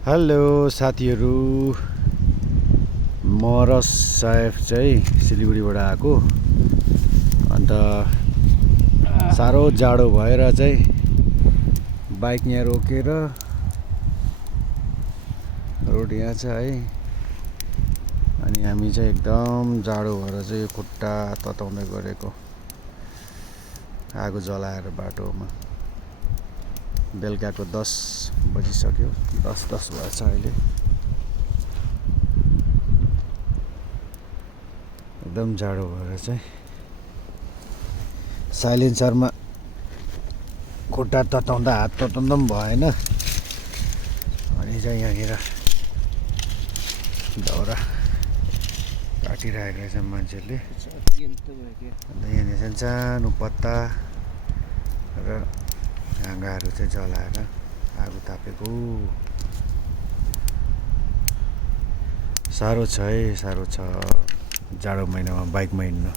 Hello साथीहरू, म र साहेब चाहिँ सिलगढीबाट आएको। अन्त साह्रो जाडो भएर चाहिँ बाइक यहाँ रोकेर, रोड यहाँ छ है। अनि हामी चाहिँ एकदम जाडो भएर चाहिँ खुट्टा तताउँदै गरेको, आगो जलाएर बाटोमा। बेलुकाको 10 बजिसक्यो, 10 भएछ अहिले। एकदम जाडो भएर चाहिँ साइलेन्सरमा खुट्टा तताउँदा हात तताउँदा पनि भएन। अनि चाहिँ यहाँनिर दाउरा काटिरहेको रहेछ मान्छेले। अन्त यहाँनिर चाहिँ सानो पत्ता र हाँगाहरू चाहिँ जलाएर आगो तापेको। साह्रो छ है, साह्रो छ जाडो महिनामा बाइकमा हिँड्नु।